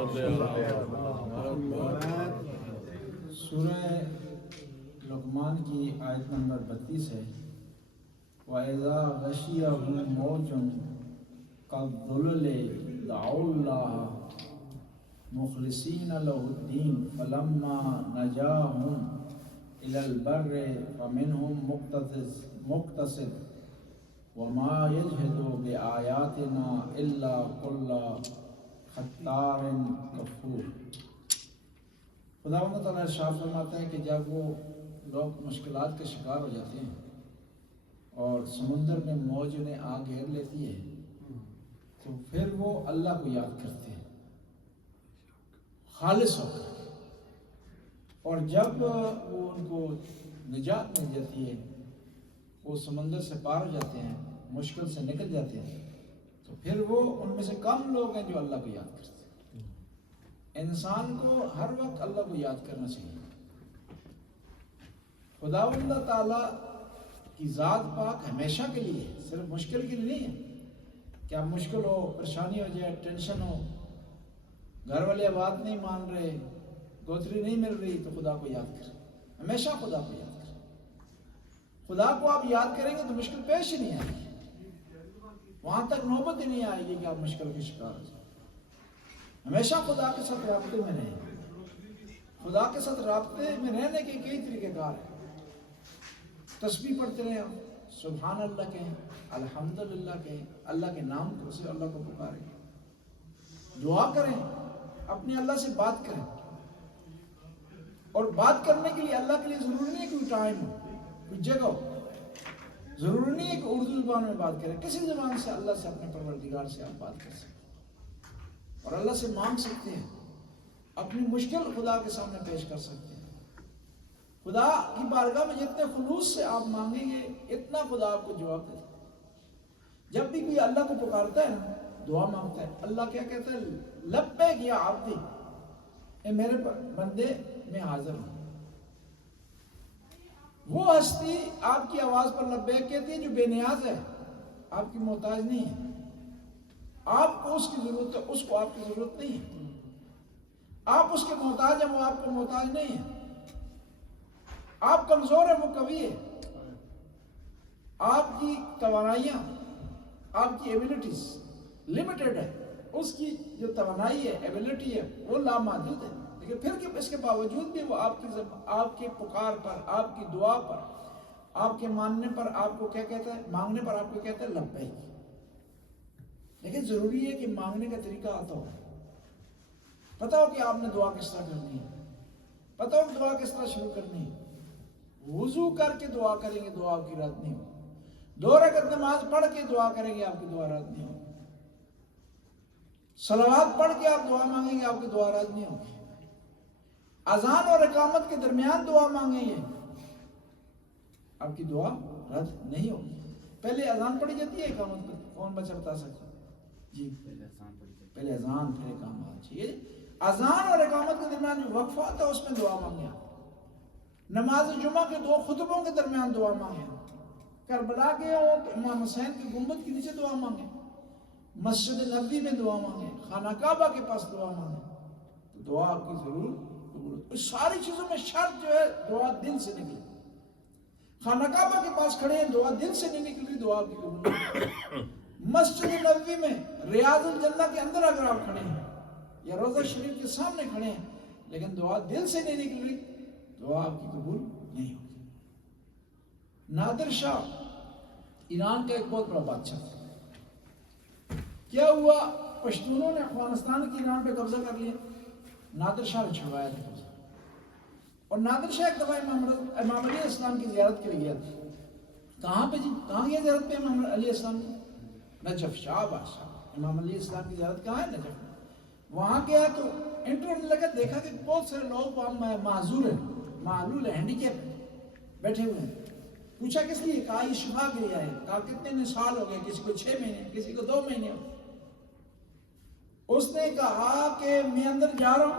سورہ لقمان کی آیت نمبر 32 ہے، وَإِذَا غَشِيَهُم مَوْجٌ كَالظُّلُلِ دَعَوُا اللَّهَ مُخْلِصِينَ لَهُ الدِّينَ فَلَمَّا نَجَاهُمْ إِلَى الْبَرِّ فَمِنْهُم مُقْتَصِدٌ وَمَا يَجْحَدُ بِآيَاتِنَا إِلَّا كُلُّ خَتَّارٍ کفور۔ خداوند تعالیٰ ارشاد فرماتے ہیں کہ جب وہ لوگ مشکلات کے شکار ہو جاتے ہیں اور سمندر میں موج انہیں آ گھیر لیتی ہے تو پھر وہ اللہ کو یاد کرتے ہیں خالص ہو کر، اور جب وہ ان کو نجات مل جاتی ہے، وہ سمندر سے پار ہو جاتے ہیں، مشکل سے نکل جاتے ہیں، تو پھر وہ ان میں سے کم لوگ ہیں جو اللہ کو یاد کرتے ہیں۔ انسان کو ہر وقت اللہ کو یاد کرنا چاہیے۔ خداوند تعالیٰ کی ذات پاک ہمیشہ کے لیے ہے، صرف مشکل کے لیے نہیں ہے کہ اب مشکل ہو، پریشانی ہو جائے، ٹینشن ہو، گھر والے بات نہیں مان رہے، گوتری نہیں مل رہی، تو خدا کو یاد کریں، ہمیشہ خدا کو یاد کریں۔ خدا کو آپ یاد کریں گے تو مشکل پیش ہی نہیں آئے گی، وہاں تک نوبت ہی نہیں آئے گی کہ آپ مشکل کے شکار ہو جائیں۔ ہمیشہ خدا کے ساتھ رابطے میں رہیں۔ خدا کے ساتھ رابطے میں رہنے کے کئی طریقے کار ہیں۔ تسبیح پڑھتے رہیں، سبحان اللہ کہیں، الحمدللہ کہیں، اللہ کے نام سے اللہ کو پکاریں، دعا کریں، اپنے اللہ سے بات کریں۔ اور بات کرنے کے لیے اللہ کے لیے ضروری نہیں ہے کوئی ٹائم ہو، کوئی جگہ ہو، ضروری نہیں ہے کہ اردو زبان میں بات کریں، کسی زبان سے اللہ سے، اپنے پروردگار سے آپ بات کر سکتے ہیں اور اللہ سے مانگ سکتے ہیں، اپنی مشکل خدا کے سامنے پیش کر سکتے ہیں۔ خدا کی بارگاہ میں جتنے خلوص سے آپ مانگیں گے اتنا خدا آپ کو جواب دے۔ جب بھی کوئی اللہ کو پکارتا ہے نا، دعا مانگتا ہے، اللہ کیا کہتا ہے؟ لبیک یا عبدی، اے میرے بندے میں حاضر ہوں۔ وہ ہستی آپ کی آواز پر لبیک کہتی ہے جو بے نیاز ہے، آپ کی محتاج نہیں ہے، آپ کو اس کی ضرورت ہے، اس کو آپ کی ضرورت نہیں ہے۔ آپ اس کے محتاج ہیں، وہ آپ کو محتاج نہیں ہے۔ آپ کمزور ہیں، وہ قوی ہے۔ آپ کی توانائیاں، آپ کی ایبلٹیز لمیٹڈ ہے، اس کی جو توانائی ہے، ایبلٹی ہے، وہ لامحدود ہے، لیکن پھر اس کے باوجود بھی وہ آپ کے پکار پر، آپ کی دعا پر، آپ کے ماننے پر آپ کو کیا کہتا ہے؟ مانگنے پر آپ کو کہتا ہے لبیک۔ لیکن ضروری ہے کہ مانگنے کا طریقہ آتا ہو، پتہ ہو کہ آپ نے دعا کس طرح کرنی ہے، پتہ ہو کہ دعا کس طرح شروع کرنی ہے۔ وضو کر کے دعا کریں گے دعا آپ کی رد نہیں ہو، 2 رکعت نماز پڑھ کے دعا کریں گے آپ کی دعا رد نہیں ہوگی، صلوات پڑھ کے آپ دعا مانگیں گے آپ کی دعا رد نہیں ہوگی، اذان اور اقامت کے درمیان دعا مانگیں گے آپ کی دعا رد نہیں ہوگی۔ پہلے اذان پڑھی جاتی ہے اقامت پر؟ کون بچہ بتا سکتا؟ جی پہلے اذان پھر اقامت۔ چاہیے اذان اور اقامت کے درمیان جو وقفہ آتا ہے اس میں دعا مانگیں۔ نماز جمعہ کے 2 خطبوں کے درمیان دعا مانگیں۔ کربلا گئے ہو تو امام حسین کی گنبد کے نیچے دعا مانگیں، مسجد نبوی میں دعا مانگیں، خانہ کعبہ کے پاس دعا مانگیں، تو دعا آپ کی ضرور قبول۔ اس ساری چیزوں میں شرط جو ہے دعا دل سے نکلے۔ خانہ کعبہ کے پاس کھڑے ہیں، دعا دل سے نہیں نکل رہی، دعا آپ کی قبول۔ مسجد نبوی میں ریاض الجنہ کے اندر اگر آپ کھڑے ہیں یا روضہ شریف کے سامنے کھڑے ہیں لیکن دعا دل سے نہیں نکل رہی، دعا آپ کی قبول نہیں ہوگی۔ نادر شاہ ایران کا ایک بہت بڑا بادشاہ تھا۔ کیا ہوا؟ پشتونوں نے افغانستان کی ایران پہ قبضہ کر لیا، نادر شاہ نے چھڑوایا تھا قبضہ، اور نادر شاہ ایک دفعہ امام علیہ السلام کی زیارت کے لیے گیا تھا۔ کہاں پہ جی؟ کہاں گیا زیارت پہ امام علیہ السلام کی؟ نجف، شاہ بادشاہ امام علیہ السلام کی زیارت کہاں ہے؟ نجف۔ وہاں گیا تو انٹرنیٹ لگا، دیکھا کہ بہت سارے لوگ وہاں معذور ہیں، معلول ہیں، ہینڈیکیپ بیٹھے ہوئے ہیں۔ پوچھا کس لیے؟ کہا یہ شفا کے لیے آئے۔ کہا کتنے سال ہو گئے؟ کسی کو 6 مہینے، کسی کو 2 مہینے ہو۔ اس نے کہا کہ میں اندر جا رہا ہوں،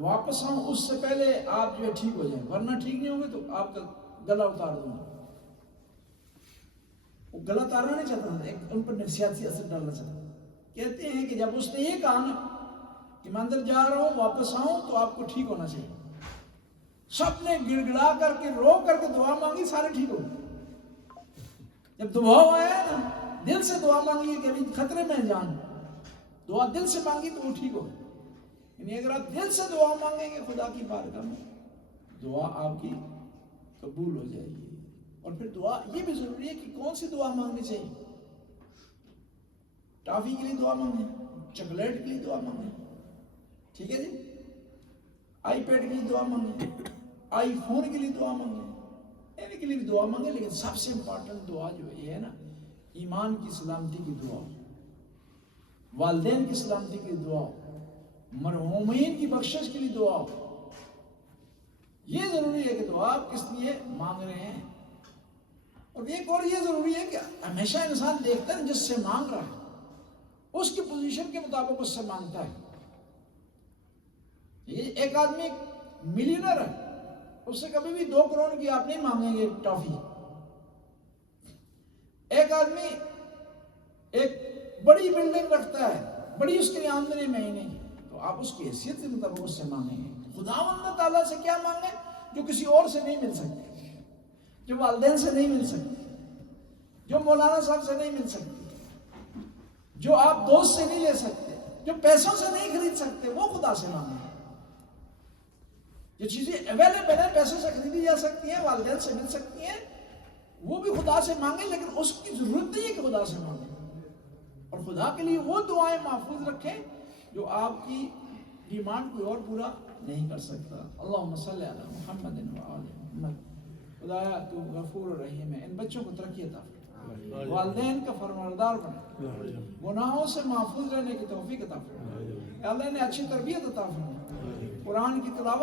واپس آؤں اس سے پہلے آپ جو ہے ٹھیک ہو جائیں، ورنہ ٹھیک نہیں ہوں گے تو آپ کا گلا اتار دوں گا۔ وہ گلا اتارنا نہیں چاہتا تھا، ان پر نفسیاتی اثر ڈالنا چاہتا تھا۔ کہتے ہیں کہ جب اس نے یہ کہا نا کہ میں اندر جا رہا ہوں واپس آؤں تو آپ کو ٹھیک ہونا چاہیے. سب نے گڑ گڑا کر کے رو کر کے دعا مانگی, سارے ٹھیک ہو گئے. جب دباؤ آیا نا, دل سے دعا مانگی کہ ابھی خطرے میں جان, دعا دل سے مانگی تو وہ ٹھیک ہو گئے. یعنی اگر آپ دل سے دعا مانگیں گے خدا کی بارگاہ میں, دعا آپ کی قبول ہو جائے گی. اور پھر دعا یہ بھی ضروری ہے کہ کون سی دعا مانگنی چاہیے. ٹافی کے لیے دعا مانگیں, چاکلیٹ کے لیے دعا مانگیں, ٹھیک ہے جی, آئی پیڈ کے لیے دعا مانگیں, آئی فون کے لیے دعا مانگیں, ان کے لیے بھی دعا مانگیں. لیکن سب سے امپورٹنٹ دعا جو یہ ہے نا, ایمان کی سلامتی کی دعا, والدین کی سلامتی کی دعا, مرحومین کی بخشش کے لیے دعا. یہ ضروری ہے کہ دعا آپ کس لیے مانگ رہے ہیں. اور ایک اور یہ ضروری ہے کہ ہمیشہ انسان دیکھتا ہے جس سے مانگ رہا ہے اس کی پوزیشن کے مطابق اس سے مانگتا ہے. یہ ایک آدمی ملینر ہے, اس سے کبھی بھی 2 کروڑ کی آپ نہیں مانگیں گے ٹافی. ایک آدمی ایک بڑی بلڈنگ رکھتا ہے, بڑی اس کی آمدنی مہینے کی, تو آپ اس کی حیثیت کے مطابق اس سے مانگیں گے. خداوند تعالیٰ سے کیا مانگیں جو کسی اور سے نہیں مل سکتے, جو والدین سے نہیں مل سکتے, جو مولانا صاحب سے نہیں مل سکتے, جو آپ دوست سے نہیں لے سکتے, جو پیسوں سے نہیں خرید سکتے, وہ خدا سے مانگیں. جو چیزیں اویلیبل ہیں, پیسوں سے خریدی جا سکتی ہیں, والدین سے مل سکتی ہیں, وہ بھی خدا سے مانگیں. لیکن اس کی ضرورت نہیں ہے کہ خدا سے مانگیں. اور خدا کے لیے وہ دعائیں محفوظ رکھیں جو آپ کی ڈیمانڈ کوئی اور پورا نہیں کر سکتا. اللہم صلی علی محمد و آل محمد. خدایا تو غفور و رحیم ہے. ان بچوں کو ترقی عطا فرما, والدین کا فرمانبردار بنا, گناہوں سے محفوظ رہنے کی توفیق عطا فرما. اللہ نے اچھی تربیت عطا فرما, قرآن کی تلاوت